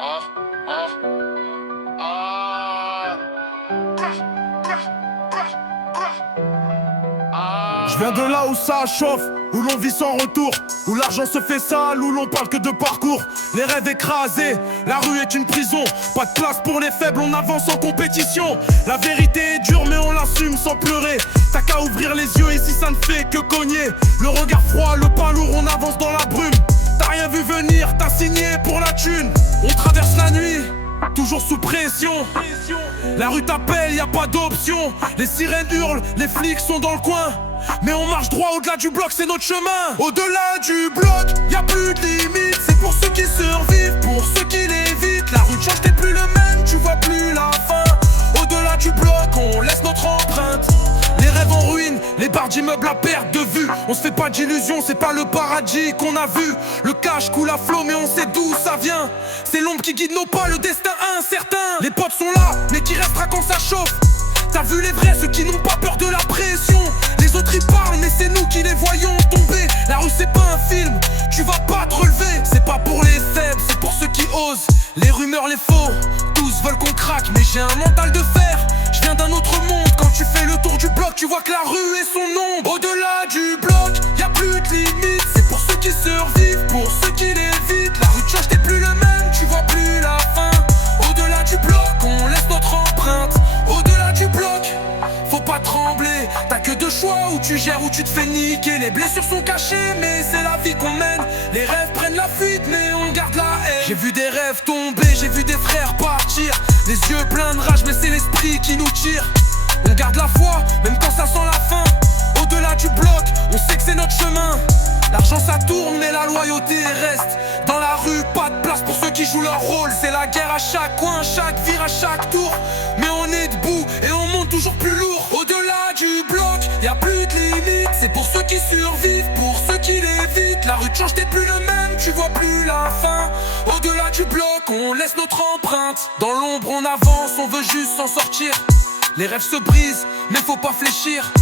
Ah, ah, ah. Je viens de là où ça chauffe, où l'on vit sans retour, où l'argent se fait sale, où l'on parle que de parcours. Les rêves écrasés, la rue est une prison. Pas de place pour les faibles, on avance en compétition. La vérité est dure mais on l'assume sans pleurer. T'as qu'à ouvrir les yeux et si ça ne fait que cogner. Le regard froid, le pas lourd, on avance dans la brume. T'as rien vu venir, t'as signé pour la thune. On traverse la nuit, toujours sous pression. La rue t'appelle, y a pas d'option. Les sirènes hurlent, les flics sont dans le coin. Mais on marche droit au-delà du bloc, c'est notre chemin. Au-delà du bloc, y a plus de limites. C'est pour ceux qui survivent, pour ceux qui l'évitent. La rue change, t'es plus le même, tu vois plus la fin. Au-delà du bloc, on laisse notre empreinte. Les rêves en ruine, les barres d'immeubles à perte de vue. On se fait pas d'illusions, c'est pas le paradis qu'on a vu. Le cash coule à flot mais on sait d'où ça vient. C'est l'ombre qui guide nos pas, le destin incertain. Les potes sont là, mais qui restera quand ça chauffe. T'as vu les vrais, ceux qui n'ont pas peur de la pression. Les autres ils parlent mais c'est nous qui les voyons tomber. La rue c'est pas un film, tu vas pas te relever. C'est pas pour les faibles, c'est pour ceux qui osent. Les rumeurs, les faux, tous veulent qu'on craque. Mais j'ai un mental de fer, je viens d'un autre monde. Quand tu fais le tour du bloc, tu vois que la rue est son ombre. Au-delà du bloc, y a plus de limites. C'est pour ceux qui survivent, pour ceux qui l'évitent. La rue change, t'es plus le même, tu vois plus la fin. Au-delà du bloc, on laisse notre empreinte. Au-delà du bloc, faut pas trembler. T'as que deux choix, où tu gères ou tu te fais niquer. Les blessures sont cachées mais c'est la vie qu'on mène. Les rêves prennent la fuite mais on garde la haine. J'ai vu des rêves tomber, j'ai vu des frères partir. Les yeux pleins de rage mais c'est l'esprit qui nous tire. On garde la foi, même quand ça sent la fin. Au-delà du bloc, on sait que c'est notre chemin. L'argent ça tourne mais la loyauté reste. Dans la rue, pas de place pour ceux qui jouent leur rôle. C'est la guerre à chaque coin, chaque vire à chaque tour. Mais on est debout et on monte toujours plus lourd. Au-delà du bloc, y a plus de limites. C'est pour ceux qui survivent, pour ceux qui l'évitent. La rue change, t'es plus le même, tu vois plus la fin. Au-delà du bloc, on laisse notre empreinte. Dans l'ombre on avance, on veut juste s'en sortir. Les rêves se brisent, mais faut pas fléchir.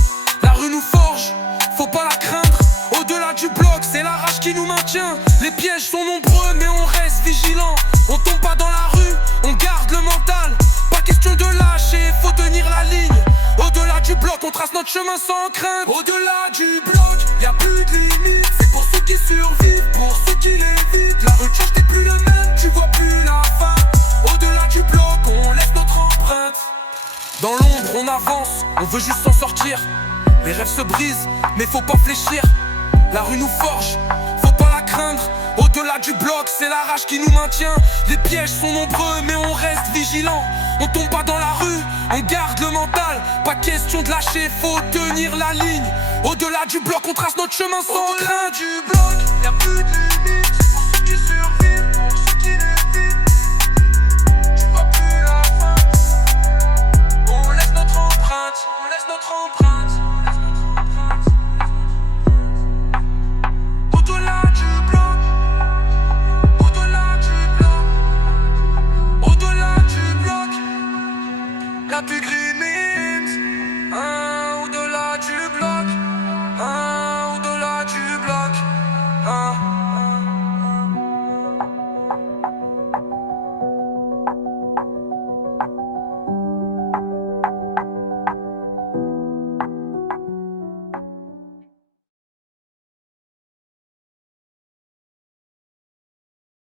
La rue nous forge, faut pas la craindre. Au-delà du bloc, c'est la rage qui nous maintient. Les pièges sont nombreux, mais on reste vigilant. On tombe pas dans la rue, on garde le mental. Pas question de lâcher, faut tenir la ligne. Au-delà du bloc, on trace notre chemin sans crainte. Au-delà du bloc, y a plus de limites. C'est pour ceux qui survivent, pour ceux qui l'évitent. La rue change, t'es plus le même, tu vois plus la fin. Au-delà du bloc, on laisse notre empreinte. Dans l'ombre on avance, on veut juste s'en sortir. Les rêves se brisent, mais faut pas fléchir. La rue nous forge, faut pas la craindre. Au-delà du bloc, c'est la rage qui nous maintient. Les pièges sont nombreux, mais on reste vigilant. On tombe pas dans la rue, on garde le mental. Pas question de lâcher, faut tenir la ligne. Au-delà du bloc, on trace notre chemin sans crainte. Au-delà du bloc, y'a plus de